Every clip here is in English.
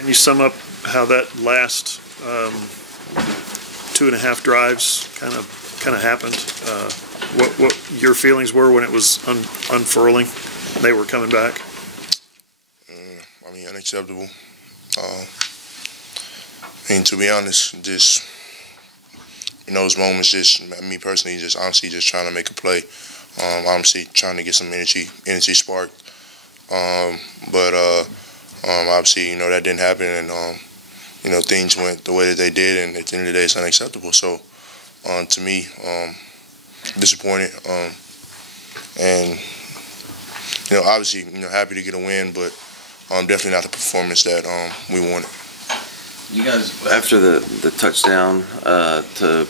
Can you sum up how that last 2.5 drives kind of happened? What your feelings were when it was unfurling? They were coming back. I mean, unacceptable. To be honest, just in those moments, just me personally, just honestly, just trying to make a play. Honestly, trying to get some energy sparked. But obviously, that didn't happen, and things went the way that they did, and at the end of the day, it's unacceptable. So, to me, disappointed, and obviously, happy to get a win, but definitely not the performance that we wanted. You guys, after the touchdown to,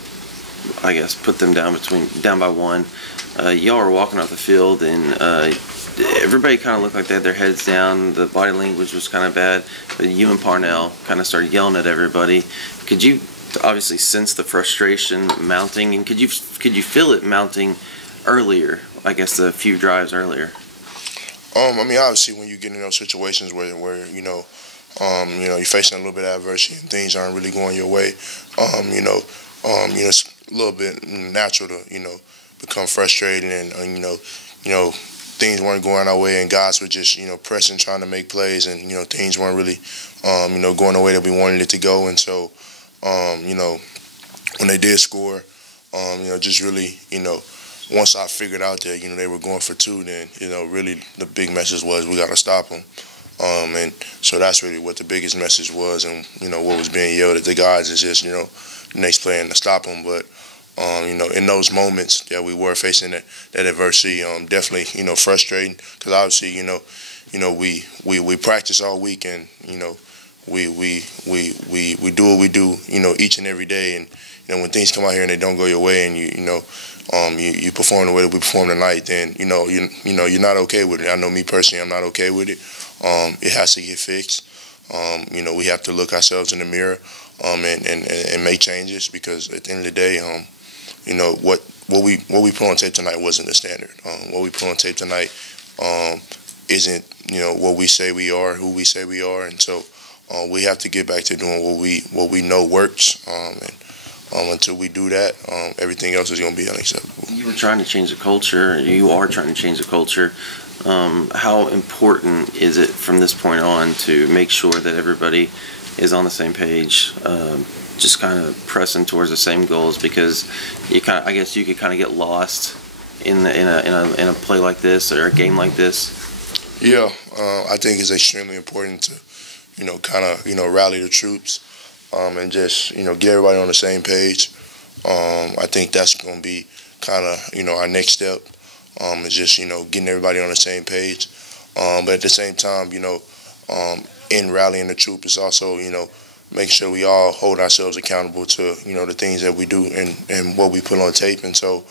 I guess, put them down by one, y'all were walking off the field, and everybody kind of looked like they had their heads down. The body language was kind of bad, but you and Parnell kind of started yelling at everybody. Could you obviously sense the frustration mounting, and could you feel it mounting earlier? I guess a few drives earlier. I mean, obviously, when you get in those situations where you're facing a little bit of adversity and things aren't really going your way, it's a little bit natural to become frustrated, and things weren't going our way, and guys were just pressing, trying to make plays, and things weren't really going the way that we wanted it to go. And so when they did score, just really once I figured out that they were going for two, then really the big message was we got to stop them. And so that's really what the biggest message was, and what was being yelled at the guys is just next play and to stop them. But in those moments that we were facing that adversity, definitely frustrating, because obviously we practice all week, and we do what we do each and every day, and when things come out here and they don't go your way, and you perform the way that we perform tonight, then you're not okay with it. I know me personally, I'm not okay with it. It has to get fixed. We have to look ourselves in the mirror and make changes, because at the end of the day, what we put on tape tonight wasn't the standard. What we put on tape tonight isn't what we say we are, who we say we are, and so we have to get back to doing what we know works. Until we do that, everything else is going to be unacceptable. You were trying to change the culture. You are trying to change the culture. How important is it from this point on to make sure that everybody is on the same page, just kind of pressing towards the same goals? Because I guess you could kind of get lost in a play like this or a game like this. Yeah, I think it's extremely important to rally the troops. And just get everybody on the same page. I think that's going to be kind of our next step. Is just getting everybody on the same page. But at the same time, in rallying the troop is also making sure we all hold ourselves accountable to the things that we do and what we put on tape. And so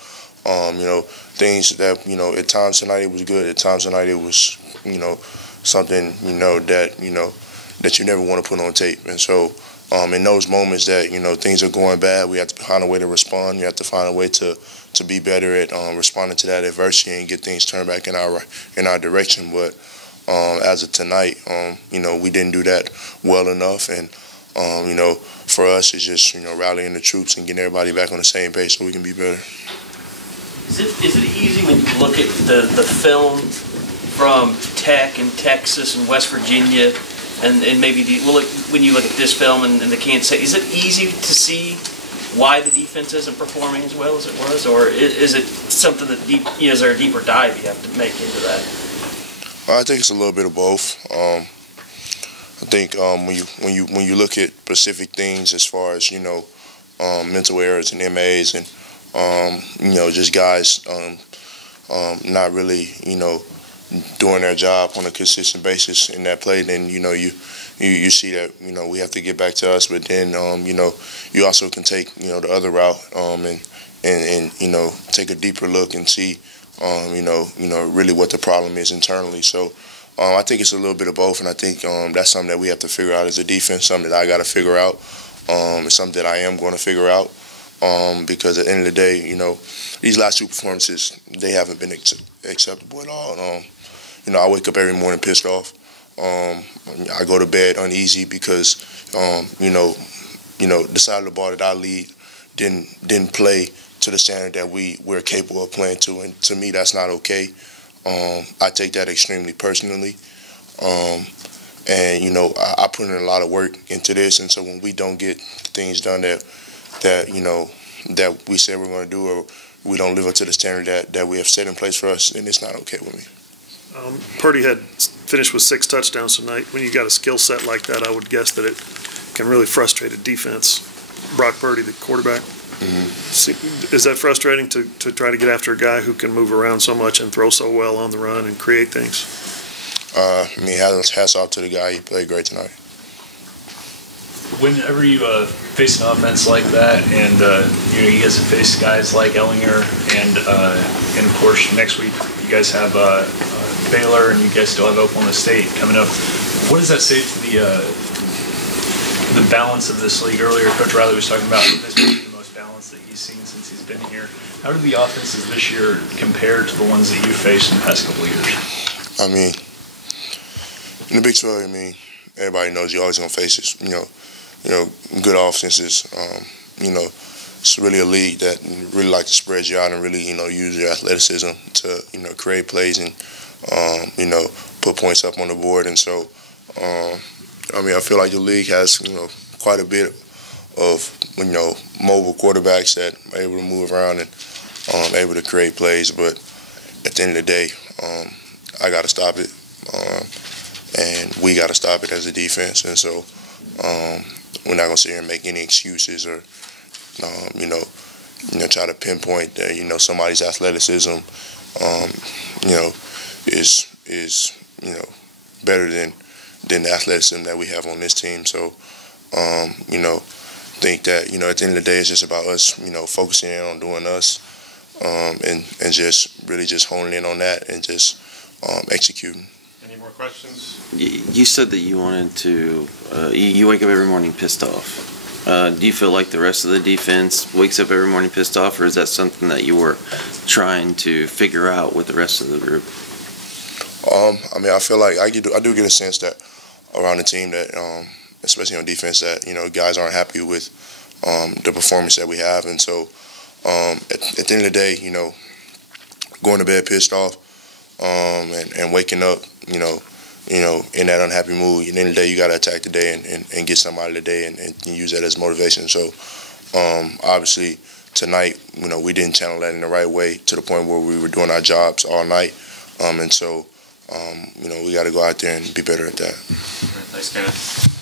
things that at times tonight it was good. At times tonight it was something that you never want to put on tape. And so. In those moments that things are going bad, we have to find a way to respond. You have to find a way to be better at responding to that adversity and get things turned back in our direction. But as of tonight, we didn't do that well enough, and for us, it's just rallying the troops and getting everybody back on the same page so we can be better. Is it easy when you look at the film from Tech and Texas and West Virginia? And maybe when you look at this film and the Kansas City, is it easy to see why the defense isn't performing as well as it was, or is it something that is there a deeper dive you have to make into that? I think it's a little bit of both. I think when you look at specific things as far as mental errors and MAs and just guys not really doing their job on a consistent basis in that play, then you see that we have to get back to us. But then you also can take the other route and take a deeper look and see really what the problem is internally. So I think it's a little bit of both, and I think that's something that we have to figure out as a defense. Something that I got to figure out. It's something that I am going to figure out. Because at the end of the day, these last two performances, they haven't been acceptable at all. I wake up every morning pissed off. I go to bed uneasy because the side of the ball that I lead didn't play to the standard that we're capable of playing to, and to me that's not okay. I take that extremely personally, and I put in a lot of work into this, and so when we don't get things done that we say we're going to do, or we don't live up to the standard that we have set in place for us, then it's not okay with me. Purdy had finished with 6 touchdowns tonight. When you got a skill set like that, I would guess that it can really frustrate a defense. Brock Purdy, the quarterback. Mm-hmm. Is that frustrating to try to get after a guy who can move around so much and throw so well on the run and create things? Hats off to the guy. He played great tonight. Whenever you face an offense like that, and you guys have faced guys like Ellinger, and of course next week you guys have Baylor, and you guys still have Oklahoma State coming up. What does that say to the balance of this league? Earlier, Coach Riley was talking about this being the most balanced that he's seen since he's been here. How do the offenses this year compare to the ones that you faced in the past couple of years? I mean, in the Big 12, everybody knows you're always going to face this. Good offenses. It's really a league that really like to spread you out and really, use your athleticism to, create plays and, put points up on the board. And so, I feel like the league has, quite a bit of, mobile quarterbacks that are able to move around and able to create plays. But at the end of the day, I got to stop it, and we got to stop it as a defense. And so we're not going to sit here and make any excuses or, try to pinpoint that, somebody's athleticism, is better than the athleticism that we have on this team. So, think that, at the end of the day, it's just about us, focusing in on doing us, and just really just honing in on that and just executing. Any more questions? You said that you wanted to, you wake up every morning pissed off. Do you feel like the rest of the defense wakes up every morning pissed off, or is that something that you were trying to figure out with the rest of the group? I feel like I do get a sense that around the team that, especially on defense, that, guys aren't happy with the performance that we have. And so at the end of the day, going to bed pissed off and waking up, in that unhappy mood, at the end of the day, you got to attack the day and get something out of the day and use that as motivation. So obviously tonight, we didn't channel that in the right way to the point where we were doing our jobs all night. And so, we got to go out there and be better at that. Thanks, Kenneth.